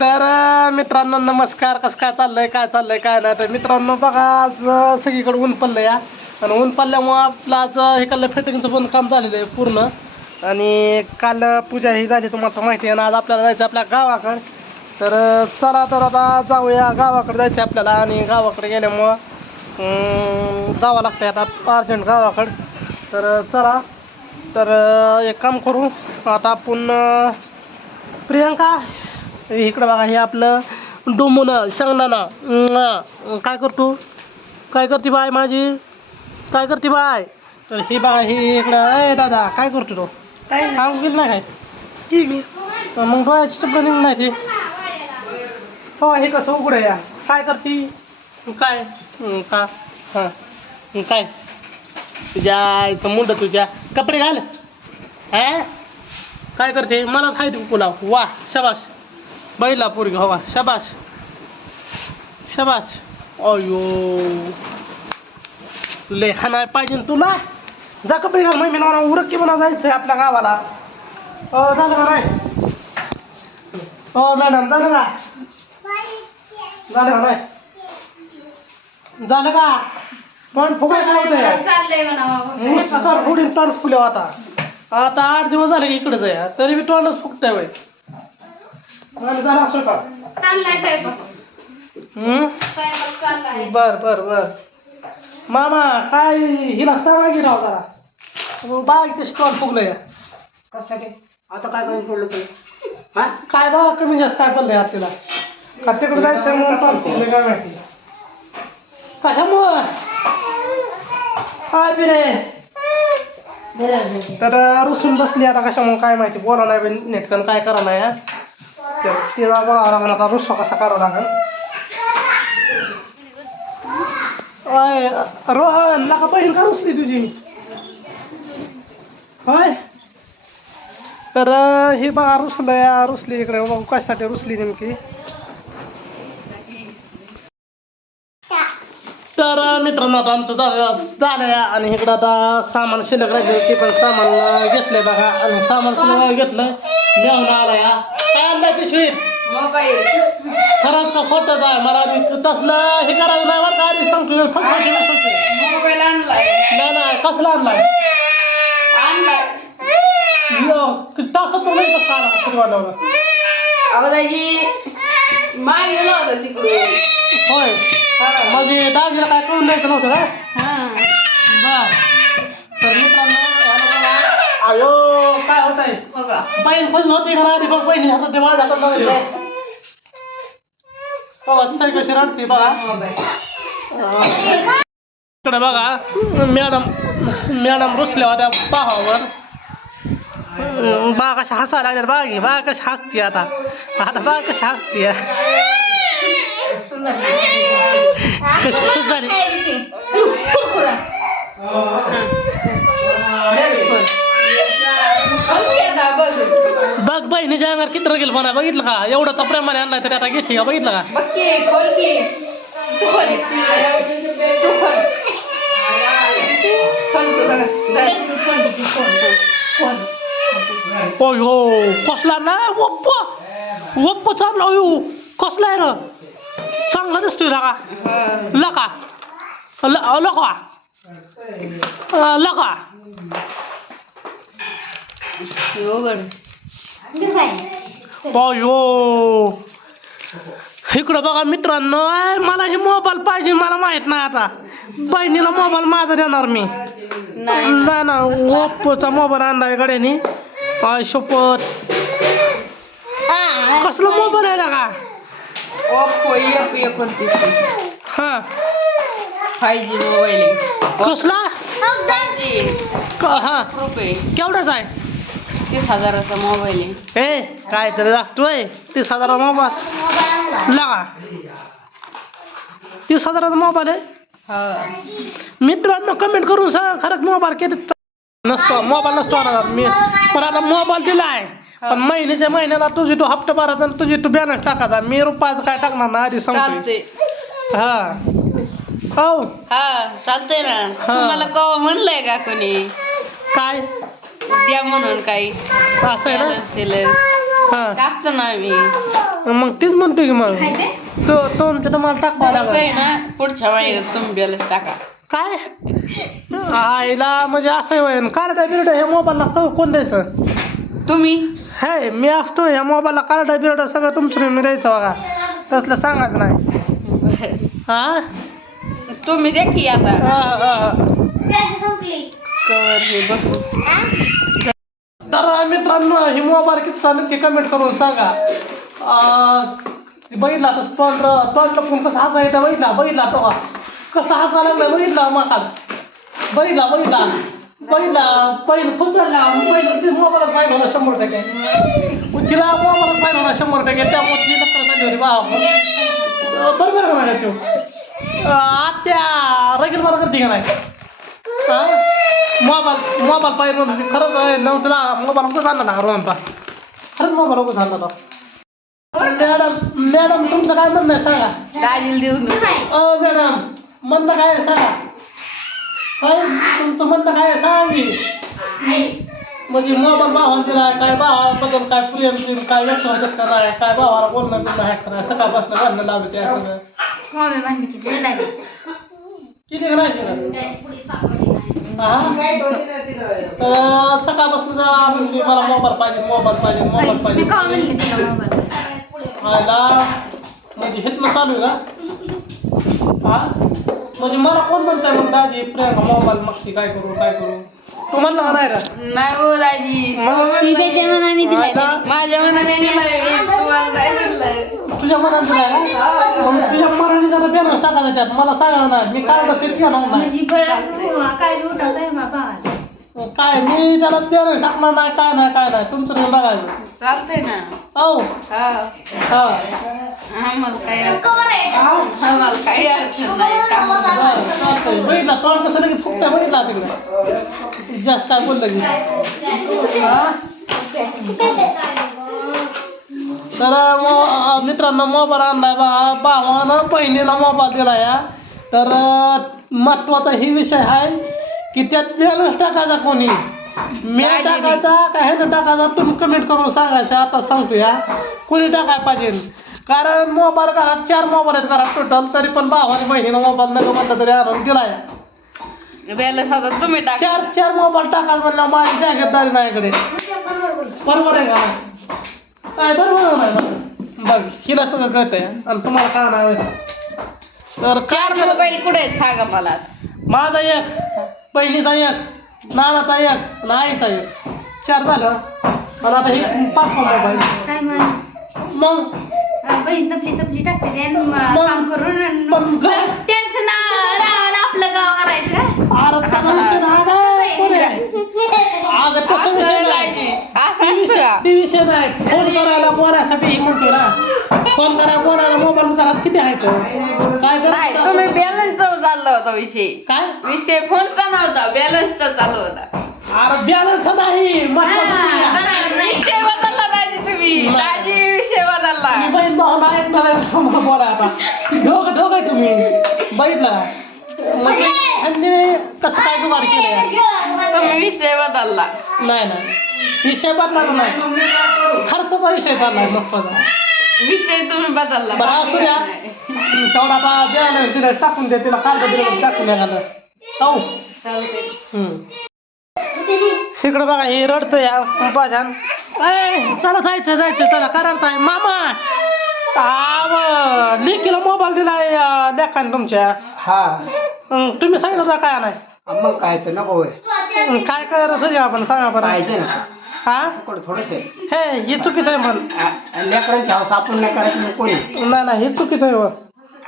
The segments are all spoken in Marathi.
तर मित्रांनो नमस्कार. कसं काय चाललंय काय चाललंय काय नाही तर मित्रांनो बघा आज सगळीकडे ऊन पडलं या आणि ऊन पडल्यामुळं आपलं आज हे काल फिटिंगचं पण काम झालेलं आहे पूर्ण. आणि काल पूजा ही झाली तुम्हाला माहिती आहे ना आज आपल्याला जायचं आपल्या गावाकडं. तर चला तर आता जाऊया गावाकडे जायचं आपल्याला आणि गावाकडे गेल्यामुळं जावं लागतं आता अर्जंट गावाकडं. तर चला तर एक काम करू आता आपण प्रियंका इकडं बघा हे आपलं डोमून शेंगदाणा अं, काय करतो काय करते बाय माझी? काय करते बाय? तर हे बघा हे इकडं. ए दादा काय करतो तो? काय काम गेलं नाही काय? मग डोळ्याची निघून नाही ते हो हे कसं उघड या? काय करते? काय? का? हां. काय? तुझ्या इथं मुंड तुझ्या. कपडे घाल. हा? काय करते? मला खाय तू पुलाव वा शबाश बैला पोरगी हवा शबाश शबाश अयो. ले हाणाय पाहिजे ना तुला. जा घाल मग मी मला उरक की म्हणा जायचं आहे आपल्या गावाला. हो झालं का नाही? हो मॅडम झालं का? झालं का नाही? झालं का? पण होतंय? चाललंय म्हणा तोंड फुले आता आता आठ दिवस झाले की इकडेच आहे तरी बी तोंडच फुकतंय वय आणि झाला असं का चाललाय स्वयंपाक. हम्म? स्वयंपाक चाललाय. बर बर बर. मामा काय हिला सांगा की राव जरा. बाग तोंड फुगलंय. कशासाठी? आता काय कमी पडलं तरी हा? काय बा कमी जास्त काय पडलंय हात तिला का तिकडे जायचं म्हणून फुगलंय काय माहिती? कशामुळं? काय बिरे तर अं, रुसून बसली आता कशामुळे काय माहिती. बोला नाही बी नेटकन काय करा नाही हा. तर तिला बघावं लागेल आता रुसवा कसा करावा लागेल. अय रोहन लका बहीण का रुसली तुझी. होय? तर हे ही बघा रुसलं या रुसली इकडे. बघू कशासाठी रुसली नेमकी. तर मित्रांनो आता आमचं झालं झालं आणि इकडं आता सामान शिल्लक राहिलं. ते पण सामान घेतलंय बघा. आणि सामान शिल्लक घेतलं घेऊन आला या. पिशवीत मोबाईल. खरंच का खोटंच आहे मला आधी तसलं हे करायचं नाही बरं का आधी सांगतो फसवायची नसते मोबाईल आणलाय. नाही नाही कसला आणलाय? आणलाय. तासात तो नाही कसा आला श्रीवाडल्यावर अगं दाजी माग गेलो होता तिकडून. होय. म्हणजे दाजीला काय कळून द्यायचं नव्हतं का हा. बर. तर मित्रांनो आयो काय होत आहे बघा बहीण खुश होती का नाही आधी बघ बहिणी हातात ते माझ्या हातात लागले बघा सई कशी रडते बघा इकडे बघा मॅडम मॅडम रुसल्या होत्या पाहावर बा कशा हसायला लागल्या बा घे बा कशी हसती आता आता बा कशी हसती कशी झाली बघ बहिणीच्या अंगात किती गेल म्हणा बघितलं का? एवढं तर प्रेमाने आणलाय तरी आता घेते का? बघितलं का? ओय हो कसला नाही वप्प. वप्प चांगला हो. कसला आहे र? चांगला दिसतोय लका लका. ल- लका. लका. हो इकडं बघा मित्रांनो मला हे मोबाईल पाहिजे मला माहीत नाही आता. बहिणीला मोबाईल माझा देणार मी. नाही. ना ओप्पोचा मोबाईल आणलाय गड्यानी. शपथ. कसला मोबाईल आहे का? ओप्पो एफ एकोणतीस. हा. फाय जी मोबाईल कसला? हा. केवढाच आहे? तीस हजाराचा मोबाईल आहे. ए काय तरी जास्त वय. तीस हजाराचा मोबाईल. लागा तीस हजाराचा मोबाईल आहे? हा. मित्रांनो कमेंट करून सांग खरंच मोबाईल किती नसतो मोबाईल नसतो मी पण आता मोबाईल दिला आहे. पण महिन्याच्या महिन्याला तुझी तू हप्ता भरायचा आणि तुझी तू बॅलन्स टाकायचा. मी रुपयाचं काय टाकणार ना आधी सांगतो हा. हो. हा चालतंय ना. हा. तुम्हाला कवा म्हणलंय का कोणी? काय? द्या म्हणून काही. असं आहे ना? केलं हा. टाकतो ना आम्ही. मग तीच म्हणतो की मग. तो तुमच्या तुम्हाला टाकवा काय ना पुढच्या महिन्यात तुम्ही बॅलन्स टाका. काय? आईला म्हणजे असं होय कार्ड बिरड ह्या मोबाईलला क- कोण द्यायचं? तुम्ही? हे मी असतो. ह्या मोबाईलला कार्ड बिरड सगळं तुमचं मी द्यायचं बघा. तसलं सांगायचं नाही. हा? तुम्ही द्या की आता. हा, हा, कर हे बस तर मित्रांनो हिमवा मोबाईल किती चालू की कमेंट करून सांगा. बघितला तर तोंड तोंडला फोन कसा हसा येतं बघितला? बघितला तो का कसा हसा लागला बघितला माका. बघितला बघितला. बघितला. पहिलं खूप चालला पहिलं ते मोबाईलात फाईन होणार शंभर टक्के. तिला मोबाईलात फाईन होणार शंभर टक्के. त्यामुळे ती नक्कर चालली होती बा बरोबर का नाही तू आत्या रगेल बरं करते का नाही? हा? मोबाईल मोबाईल पाहिजे खरंच आहे, नव्हतं ना मोबाईल कुठं आणला ना रोहनचा खरंच मोबाईल कुठं आणला तो मॅडम मॅडम तुमचं काय म्हणणं आहे सांगा. देऊन देऊ. अ मॅडम म्हणणं काय आहे सांगा. काय? तुमचं म्हणणं काय आहे सांगा. की म्हणजे मोबाईल भावाला दिलाय काय भावाबद्दल काय प्रेम प्रेम काय व्यक्त व्हायचं का नाही काय भावाला बोलणं बिलणं आहे का नाही? सकाळपासून भांडणं लावले ते सगळं. किती का हा तर सकाळपासून जरा आम्ही मला मोबाईल पाहिजे मोबाईल पाहिजे मोबाईल पाहिजे. आयला म्हणजे हेतनं चालू आहे का? हा? म्हणजे मला कोण म्हणतंय मग दाजी प्रियंका मोबाईल मागची काय करू काय करू? तू म्हणला का नाही रे. नाही हो दाजी. माझ्या मनाने दिलाय मी तुम्हाला काय दिलंय तुझ्या मग तुझ्या मनाने जरा बॅलन्स टाकायचा त्यात. मला सांगा ना मी काय सेट घेणार नाही काय मी त्याला बॅलन्स टाकणार नाही काय नाही काय नाही. तुमचं तुम्ही बघायचं. चालतंय ना. हो. हा. हा. आम्हाला काय आम्हाला काही अडचण नाही. टाकून द्या. बरं, चालतंय. बघितला तोंड कसं लगेच फुकटा बघितला तिकडे जास्त काय बोललं की हा? तर मो- मित्रांनो मोबाईल आणलाय बा. भावानं बहिणीला मोबाईल दिला या तर अं, महत्त्वाचा ही विषय आहे की त्यात बॅलन्स टाकायचा कोणी. मी. टाकायचा का ह्यानं टाकायचा तुम्ही कमेंट करून सांगायचं. आता सांगतो या कोणी टाकाय पाहिजे? कारण मोबाईल घरात चार मोबाईल आहेत घरात टोटल तरी पण भावाने बहिणीनं मोबाईल नका म्हणलं तरी आणून दिलाय. बॅलन्स आता तुम्ही टाका. चार चार मोबाईल टाकायचं म्हणलं माझी जागीरदारी नाही इकडे. बरोबर आहे का काय बरोबर नाही ना बघ हिला सगळं कळतंय. आणि तुम्हाला काय नाही. तर चार मोबाईल कुठे आहेत सांगा मला. माझा एक बहिणीचा एक नानाचा एक आणि आईचा एक. चार झालं. आणि आता हे पाच मोबाईल काय म्हण मग बहीण तपली तपली टाकते ते आणि मग? काम करून आणि मग त्यांचं नाव नाव आणि आपलं गाव करायचं का? अरे तसा विषय नाही ना, पुढे. अगं तसा विषय नाही. फोन करायला बोलायसाठी ही म्हणते ना. फोन करायला बोलायला मोबाईल घरात किती आहे तो? काय नाही करत तुम्ही बॅलन्सचा चालला होता विषय. काय? विषय फोनचा नव्हता बॅलन्सचा चालू होता. अरे बॅलन्स नाही. महत्वाचं हा, ते आहे. बरोबर. नाही. विषय बदलला दाजी तुम्ही. नाही. दाजी बदलला मी बहीण भाऊ ऐकणार बोला आता. ढोक ढोक आहे तुम्ही. बघितलं. म्हणजे ह्यांनी कसं काय जुगाड केलं तुम्ही विषय बदलला. नाही नाही. विषय बदला नाही. खर्चाचा विषय चाललाय महत्त्वाचा विषय तुम्ही बदलला बरं असू द्या. तेवढा आता द्यायला तिला टाकून द्या तिला कागद टाकून द्या घालत हो. इकडं बघा हे रडतं या बाजान ए चला जायचं जायचं चला करायचं आहे मामा! आव लेकीला मोबाईल दिलाय लेखाने तुमच्या. हा. हं, तुम्ही सांगितलं काय नाही मग काय तर नको होय. हं, काय करायचं होती आपण सांगा बरं. पाहिजे ना. हा? थोडं थोडंच आहे. हे हे चुकीचं आहे म्हण. आ- लेकरांची हौस आपण नाही करायची मग कोणी? नाही नाही हे चुकीचं आहे हो.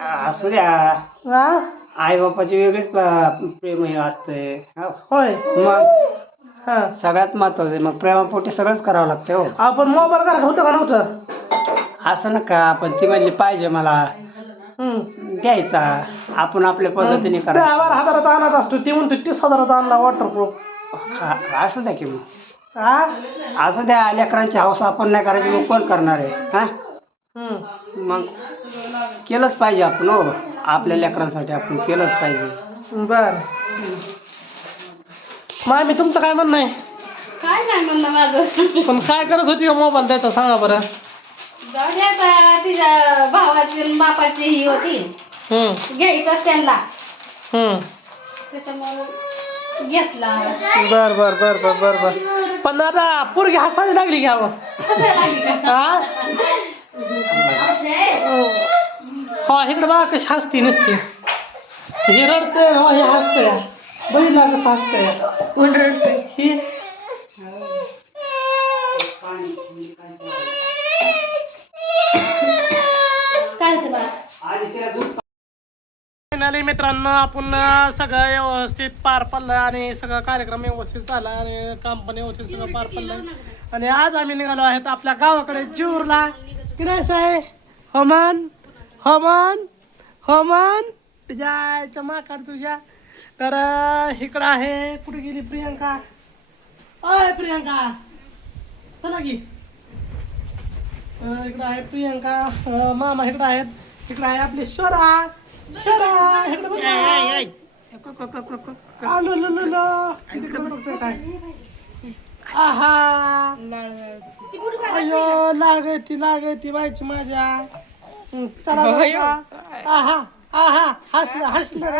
आ, असू द्या. हा? आई बापाची वेगळीच प- प्रेम हे असते हो. होय. मग? हा. सगळ्यात महत्वाचं आहे. मग प्रेमापोटी सगळंच करावं लागतं हो. आपण मोबाईल घरात होतं का नव्हतं? असं नका. पण ती म्हणली पाहिजे मला. द्यायचा. आपण आपल्या पद्धतीने दहा करायचं. बारा हजाराचा आणत असतो. ती म्हणतो तीस हजाराचा आणला वॉटरप्रूफ हा, असू द्या की मग. हा असू द्या. लेकरांची हौस आपण नाही करायची मग कोण करणार आहे? हा? हं. मग केलंच पाहिजे आपण हो. आपल्या लेकरांसाठी आपण केलंच पाहिजे. बर. मामी तुमचं काय म्हणणं आहे? काय नाही म्हणलं माझं. पण काय करत होती का मोबाईल द्यायचा सांगा बरं. जाऊ दे आता तिच्या भावाची आणि बापाची ही होती. हम्म. घ्यायचं त्यांना. हम्म. त्याच्यामुळे घेतला. बर बर बर बर बर बर. पण आता पोरगी हसायला लागली घ्या हसायला लागली का? हा हा इकडे बघा कशी हसती नसती. हे रडते हो हे हसतंय. हसतंय कोण रडतंय ही. काय होतं बाळा? फायनली मित्रांनो आपण सगळं व्यवस्थित पार पडलं आणि सगळं कार्यक्रम व्यवस्थित झाला आणि काम पण व्यवस्थित सगळं पार पडलं. आणि आज आम्ही निघालो आहेत आपल्या गावाकडे जीवरला की नाही साय होमान होमान होमान तुझ्या माकाड तुझ्या. तर इकडं आहे. कुठे गेली प्रियंका? अय प्रियंका. चला की. इकडं आहे प्रियंका. मामा इकडं आहेत. इकडं आहे आपली स्वरा स्वरा इकडं काय. आहा. अयो लागती लागती बायची माझ्या. चला? आहा. हा हसलं हसलं.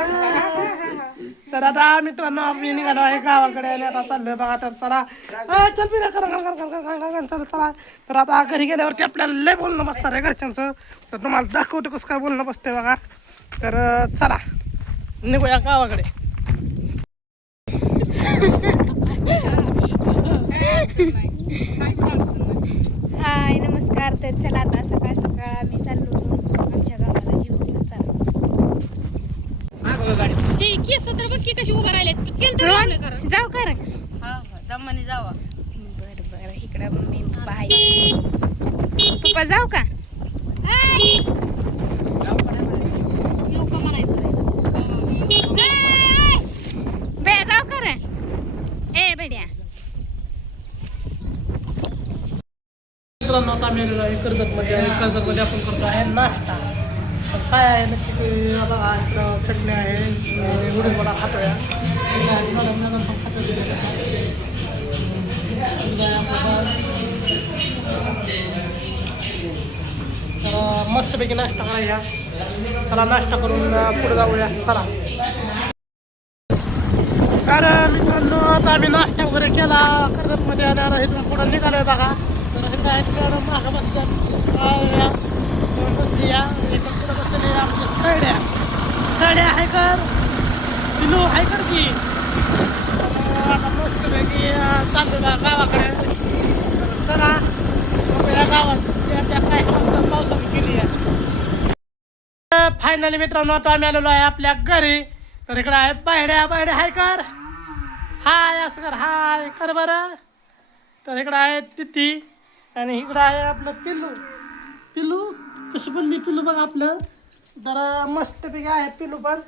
तर आता मित्रांनो आम्ही निघालो आहे गावाकडे आले आता चाललोय बघा तर चला. अ, चल मी चल चला. तर आता घरी गेल्यावरती आपल्याला लय बोलणं बसणार आहे घरच्यांचं. तर तुम्हाला दाखवतो कसं काय बोलणं बसतंय बघा. तर अ, चला. निघूया गावाकडे. हाय नमस्कार. तर चला आता सकाळ सकाळ आम्ही चाललो. आमच्या गावाला जीवनला चला रोहन, जाऊ कर. दमाने जावा. बर बर इकडं मम्मी पप्पा आहे पप्पा जाऊ का? बे जाऊ कर. ए बेड्या मित्रांनो आता कर्जतमध्ये कर्जतमध्ये आपण करतो आहे नाश्ता. तर काय आहे नक्की ते? बघा चटणी आहे आणि उडीद खातो इकडं आहे आपलं तर मस्तपैकी नाश्ता करायचा. चला नाश्ता करून पुढे जाऊया. चला. कारण मित्रांनो आता आम्ही नाश्ता वगैरे केला. कर्जतमध्ये आणि आता इथून पुढं निघालोय बघा. तर हे काय मॅडम मागं बसल्या बसली या इथं पुढं बसलेले आपले सड्या हायकर कर पिलू आहे कर की? आता मस्तपैकी चाललो बा गावाकडे. चला गावात त्या काय पावसाने केली आहे. फायनली मित्रांनो आता आम्ही आलेलो आहे आपल्या घरी. तर इकडे आहे बायड्या बायड्या हाय कर. हाय असं कर हाय कर बरं. तर इकडं आहे तिथी आणि इकडं आहे आपलं पिल्लू पिल्लू कशी बोलली पिल्लू बघ आपलं? जरा मस्तपैकी आहे पिल्लू पण.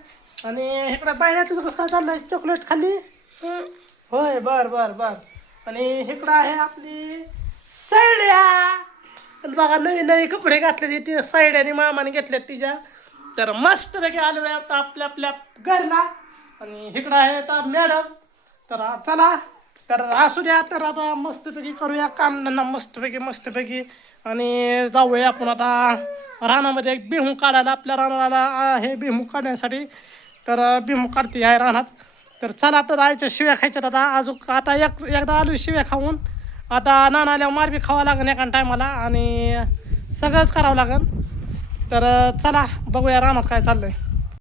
आणि इकडं बाहेर तुझं कसं काय चाललंय? चॉकलेट खाल्ली? होय बर बर बर. आणि इकडं आहे आपली सैड्या. आणि बघा नवीन नवीन कपडे घातले ती सैड्याने मामाने घेतल्यात तिच्या. तर मस्तपैकी आलो आहे आपल्या आपल्या घरला. आणि इकडं आहे तर मॅडम. तर चला. तर असू द्या तर आता मस्तपैकी करूया काम धंदा मस्तपैकी मस्तपैकी. आणि जाऊया आपण आता रानामध्ये एक बिहू काढायला आपल्या रानाला हे बिहू काढण्यासाठी. तर बिहू काढते आहे रानात. तर चला तर आईच्या शिव्या खायच्यात आता. अजून आता एक एकदा आलो शिव्या खाऊन. आता नानाल्या आल्यावर खावा लागेल एका टायमाला आणि सगळंच करावं लागेल तर चला बघूया रानात काय चाललं आहे